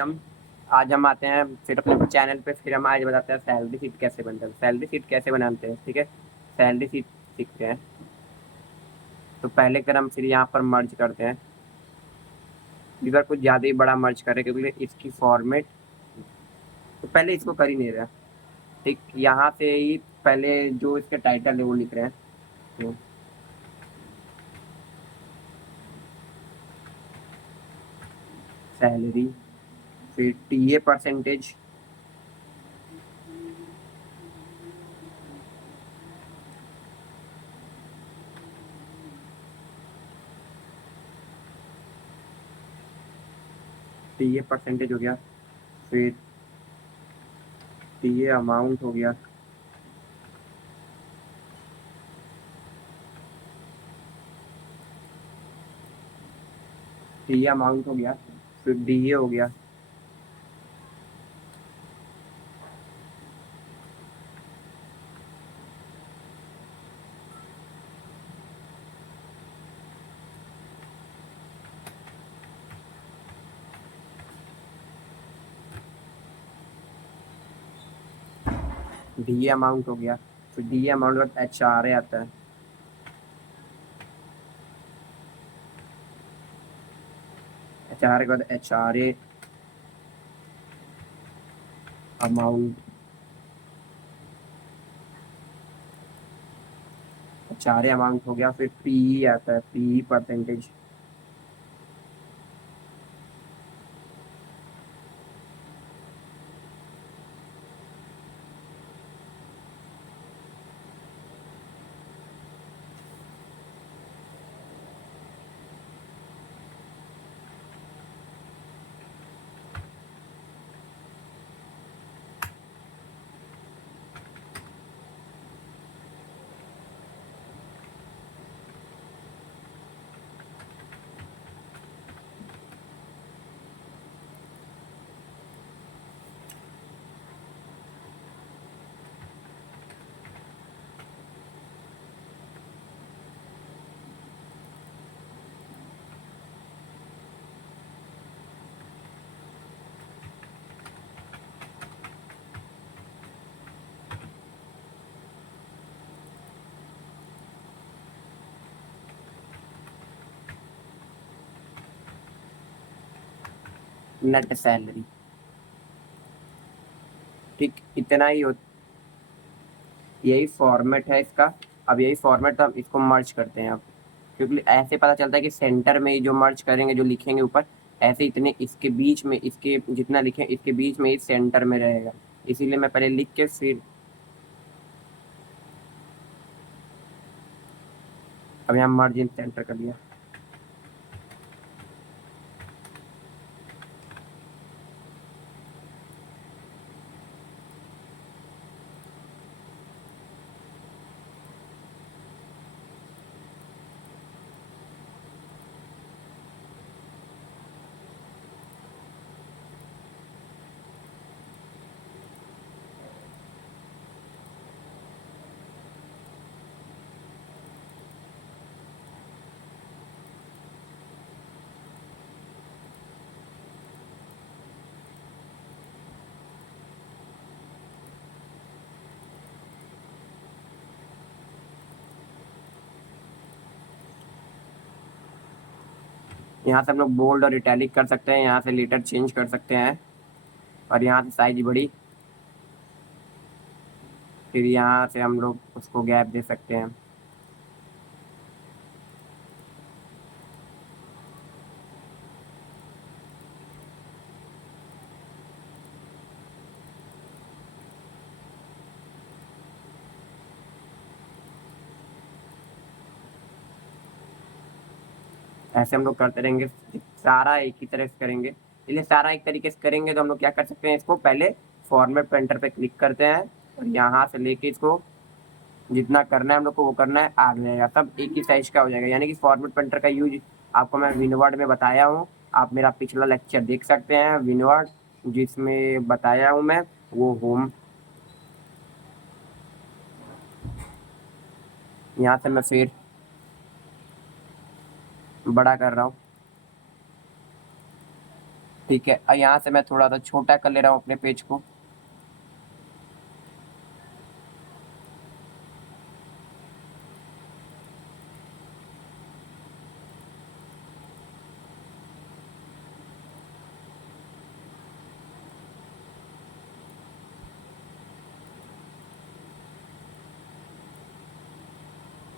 हम आज हम आते हैं फिर अपने चैनल पे। फिर हम आज बताते हैं सैलरी शीट कैसे बनता है, सैलरी शीट कैसे बनाते हैं। ठीक है, सैलरी शीट सीखते हैं। तो पहले कर हम फिर यहाँ पर मर्ज करते हैं। इधर कुछ ज़्यादा ही बड़ा मर्ज करें क्योंकि इसकी फॉर्मेट तो पहले इसको कर ही नहीं रहा। ठीक, यहाँ से ही पहले जो इसके टाइटल है वो लिख रहे हैं। तो सैलरी, फिर टीए परसेंटेज, टीए परसेंटेज हो गया। फिर टीए अमाउंट हो गया। टीए अमाउंट हो गया। फिर डीए हो गया। डीए अमाउंट हो गया। फिर डीए अमाउंट के बाद एच आर ए आता है। एच आर ए के बाद H R A amount. H R A amount हो गया। फिर पीई आता है, पीई परसेंटेज। Net salary. ठीक, इतना ही हो, यही फॉर्मेट है इसका। अब यही फॉर्मेट, तो हम इसको मर्ज करते हैं अब, क्योंकि ऐसे पता चलता है कि सेंटर में जो मर्ज करेंगे, जो लिखेंगे ऊपर, ऐसे इतने इसके बीच में, इसके जितना लिखें इसके बीच में ही सेंटर में रहेगा। इसीलिए मैं पहले लिख के फिर अब यहाँ मर्ज इन सेंटर कर दिया। यहाँ से हम लोग बोल्ड और इटैलिक कर सकते हैं, यहाँ से लेटर चेंज कर सकते हैं, और यहाँ से साइज बड़ी। फिर यहाँ से हम लोग उसको गैप दे सकते हैं। ऐसे हम लोग करते रहेंगे, सारा एक ही तरह से करेंगे। इसलिए सारा एक तरीके से करेंगे तो हम लोग क्या कर सकते हैं, इसको पहले फॉर्मेट पेंटर पे क्लिक करते हैं, और यहाँ से लेके इसको जितना करना है हम लोग को वो करना है, आ जाएगा, सब एक ही साइज का हो जाएगा। यानी कि फॉर्मेट पेंटर का यूज आपको मैं विनवर्ड में बताया हूँ। आप मेरा पिछला लेक्चर देख सकते हैं विनवर्ड, जिसमें बताया हूँ मैं, वो होम। यहाँ से मैं फिर बड़ा कर रहा हूँ। ठीक है, और यहाँ से मैं थोड़ा सा छोटा कर ले रहा हूँ अपने पेज को।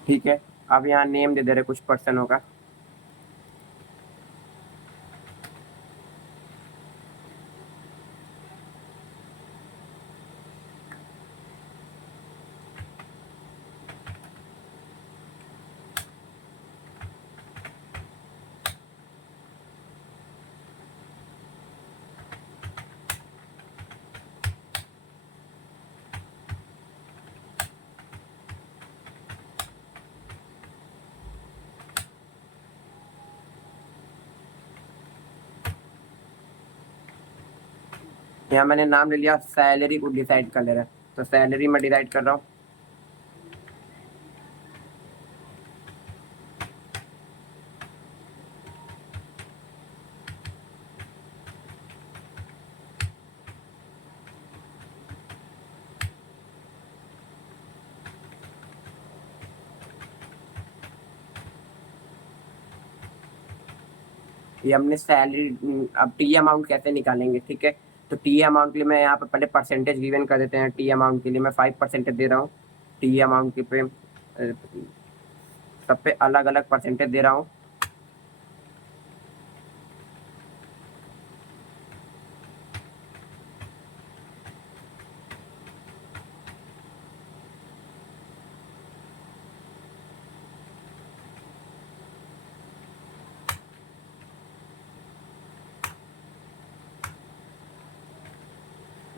ठीक है, अब यहाँ नेम दे दे रहे कुछ पर्सनों का। यहाँ मैंने नाम ले लिया, सैलरी को डिसाइड कर ले रहा है, तो सैलरी में डिसाइड कर रहा हूँ। ये हमने सैलरी, अब टी अमाउंट कैसे निकालेंगे, ठीक है। तो टी अमाउंट के लिए मैं यहाँ पर पहले परसेंटेज गिवन कर देते हैं। टी अमाउंट के लिए मैं 5% दे रहा हूँ। टी अमाउंट के पे सब पे अलग अलग परसेंटेज दे रहा हूँ।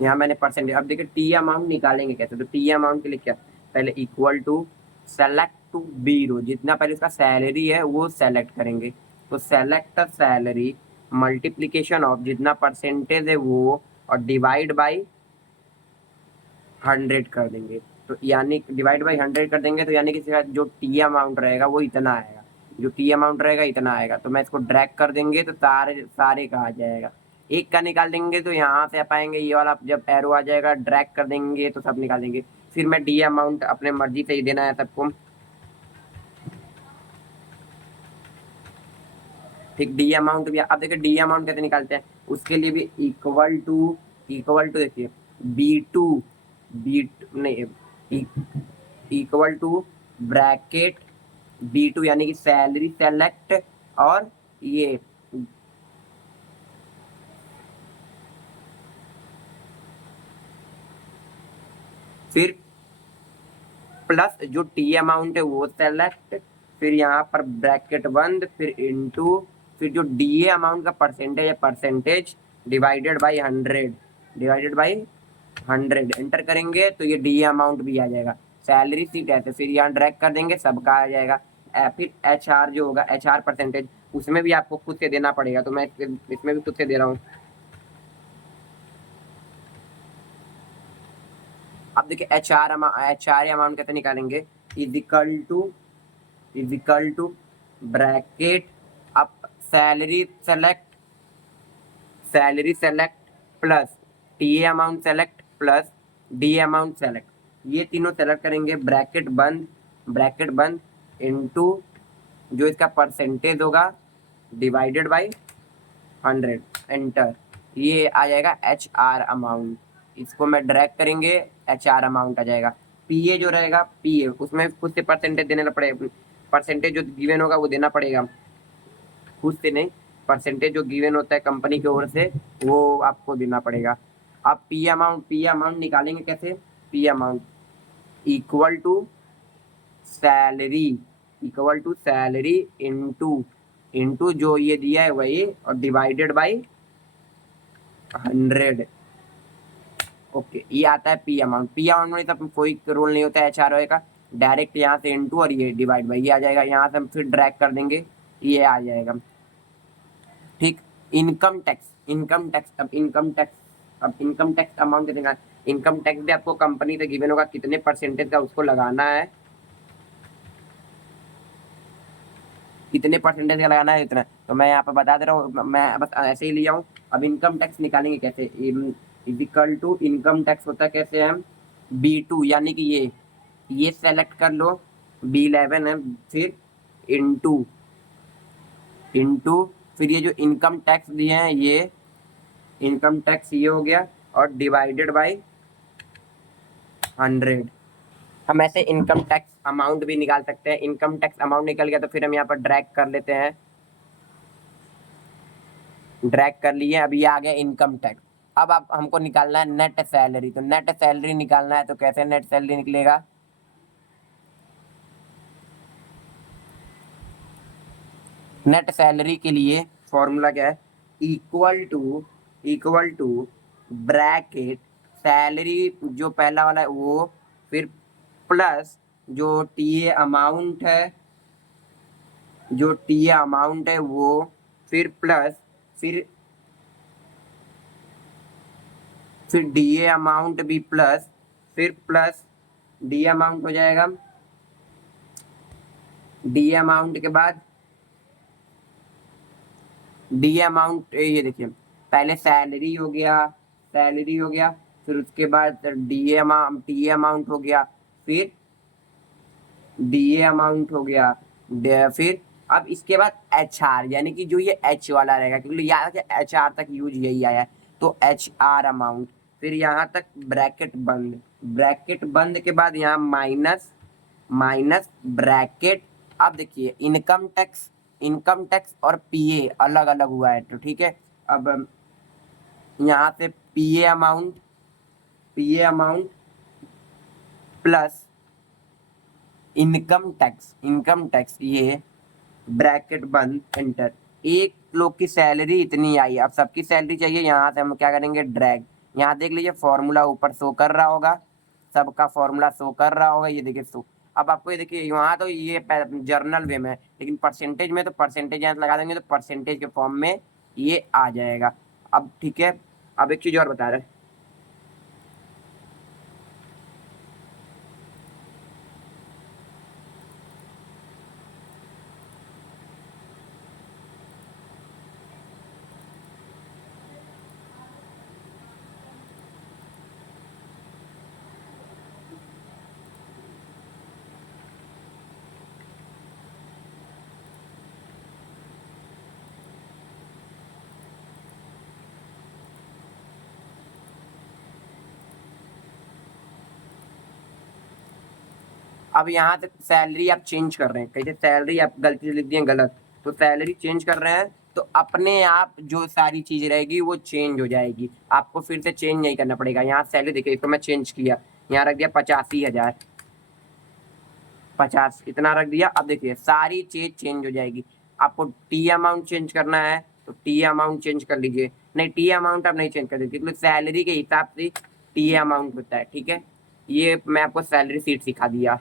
यहाँ मैंने परसेंटेज, अब देखिए टी अमाउंट निकालेंगे कैसे। तो टी अमाउंट के लिए क्या, पहले equal to select two B row, जितना पहले इसका सैलरी है वो सेलेक्ट करेंगे। तो सेलेक्ट सैलरी मल्टीप्लीकेशन ऑफ जितना परसेंटेज है वो, और डिवाइड बाई 100 कर देंगे। तो यानी डिवाइड बाई 100 कर देंगे, तो यानी कि जो टी अमाउंट रहेगा वो इतना आएगा। जो टी अमाउंट रहेगा इतना आएगा। तो मैं इसको ड्रैग कर देंगे तो सारे सारे का आ जाएगा। एक का निकाल देंगे तो यहाँ से आ पाएंगे, ये वाला जब एरो आ जाएगा ड्रैग कर देंगे तो सब निकाल देंगे। फिर मैं डी अमाउंट अपने मर्जी से ही देना है सबको। ठीक, डी अमाउंट भी, अब देखिए डी अमाउंट कैसे निकालते हैं, उसके लिए भी इक्वल टू देखिए B2, बी नहीं, इक्वल टू ब्रैकेट B2 यानी कि सैलरी सेलेक्ट, और ये फिर प्लस जो टी अमाउंट है वो सेलेक्ट, फिर यहाँ पर ब्रैकेट बंद, फिर इनटू, फिर जो डी ए अमाउंट का परसेंटेज है percentage divided by 100, divided by 100 enter करेंगे तो ये डी अमाउंट भी आ जाएगा। सैलरी सीट है तो फिर यहाँ ड्रैग कर देंगे सबका आ जाएगा। फिर एच आर जो होगा, एच आर परसेंटेज, उसमें भी आपको खुद से देना पड़ेगा। तो मैं इसमें भी खुद से दे रहा हूँ। अब देखिए एच आर अमाउंट कैसे निकालेंगे, इज इक्वल टू ब्रैकेट, अब salary select plus T A amount select plus D amount select, ये तीनों सेलेक्ट करेंगे। ब्रैकेट बंद इनटू जो इसका परसेंटेज होगा डिवाइडेड बाई 100 एंटर, ये आ जाएगा एच आर अमाउंट। इसको मैं ड्रैग करेंगे, एच आर अमाउंट आ जाएगा। पी ए जो रहेगा, पी ए उसमें खुद से परसेंटेज देना पड़ेगा। परसेंटेज जो गिवन होगा वो देना पड़ेगा, खुद से नहीं। परसेंटेज जो गिवन होता है कंपनी की ओर से वो आपको देना पड़ेगा। अब पी अमाउंट निकालेंगे कैसे, P amount equal to salary into जो ये दिया है वही, और डिवाइडेड बाई 100। ओके, ये आता है पी अमाउंट। पी अमाउंट में तब कोई रोल नहीं होता है एच आर का, डायरेक्ट यहाँ से इनटू और ये डिवाइड बाई ये आ जाएगा। यहाँ से हम फिर ड्रैग कर देंगे, ये आ जाएगा। ठीक, इनकम टैक्स अमाउंट कितना, इनकम टैक्स भी आपको कंपनी से गिवन होगा कितने परसेंटेज का उसको लगाना है, कितने परसेंटेज का लगाना है इतना। तो मैं यहाँ पर बता दे रहा हूँ, मैं बस ऐसे ही लिया हूँ। अब इनकम टैक्स निकालेंगे कैसे, इक्वल टू इनकम टैक्स होता है कैसे हम, B2 यानी कि ये सेलेक्ट कर लो, B11 है, फिर इनटू इनटू फिर ये जो इनकम टैक्स दिए हैं ये इनकम टैक्स ये हो गया, और डिवाइडेड बाय 100। हम ऐसे इनकम टैक्स अमाउंट भी निकाल सकते हैं। इनकम टैक्स अमाउंट निकल गया तो फिर हम यहाँ पर ड्रैग कर लेते हैं, ड्रैग कर लिए। अब ये आ गया इनकम टैक्स। अब आप हमको निकालना है नेट सैलरी, तो नेट सैलरी निकालना है तो कैसे नेट सैलरी निकलेगा, नेट सैलरी के लिए फॉर्मूला क्या है, इक्वल टू ब्रैकेट सैलरी जो पहला वाला है वो, फिर प्लस जो टीए अमाउंट है, जो टीए अमाउंट है वो, फिर प्लस फिर डीए अमाउंट भी प्लस, फिर प्लस डी अमाउंट हो जाएगा। डी अमाउंट के बाद डी अमाउंट ये देखिए, पहले सैलरी हो गया, सैलरी हो गया, फिर उसके बाद डी अमाउंट टी अमाउंट हो गया, फिर डी अमाउंट हो गया, फिर अब इसके बाद एच आर, यानी कि जो ये एच वाला रहेगा, क्योंकि याद है एच आर तक यूज यही आया है, तो एच आर अमाउंट, फिर यहाँ तक ब्रैकेट बंद, ब्रैकेट बंद के बाद यहाँ माइनस माइनस ब्रैकेट। अब देखिए इनकम टैक्स और पीए अलग अलग हुआ है, तो ठीक है। अब यहाँ से पीए अमाउंट प्लस इनकम टैक्स ये ब्रैकेट बंद एंटर। एक लोग की सैलरी इतनी आई, अब सबकी सैलरी चाहिए, यहाँ से हम क्या करेंगे ड्रैग। यहाँ देख लीजिए फॉर्मूला ऊपर शो कर रहा होगा, सबका फॉर्मूला शो कर रहा होगा, ये देखिए शो। अब आपको ये देखिए यहाँ तो ये जर्नल वे में है, लेकिन परसेंटेज में तो परसेंटेज यहाँ लगा देंगे तो परसेंटेज के फॉर्म में ये आ जाएगा। अब ठीक है, अब एक चीज और बता रहे हैं, अब यहाँ तक सैलरी आप चेंज कर रहे हैं, कैसे सैलरी आप गलती से लिख दिए गलत, तो सैलरी चेंज कर रहे हैं तो अपने आप जो सारी चीज रहेगी वो चेंज हो जाएगी, आपको फिर से चेंज नहीं करना पड़ेगा। यहाँ सैलरी देखिए, तो मैं चेंज किया, यहाँ रख दिया 85,000, 50 इतना रख दिया। अब देखिए सारी चीज चेंज हो जाएगी। आपको टी अमाउंट चेंज करना है तो टी अमाउंट चेंज कर लीजिए, नहीं टी अमाउंट आप नहीं चेंज कर दीजिए, क्योंकि सैलरी के हिसाब से टी अमाउंट होता है, ठीक है। ये मैं आपको सैलरी शीट सिखा दिया।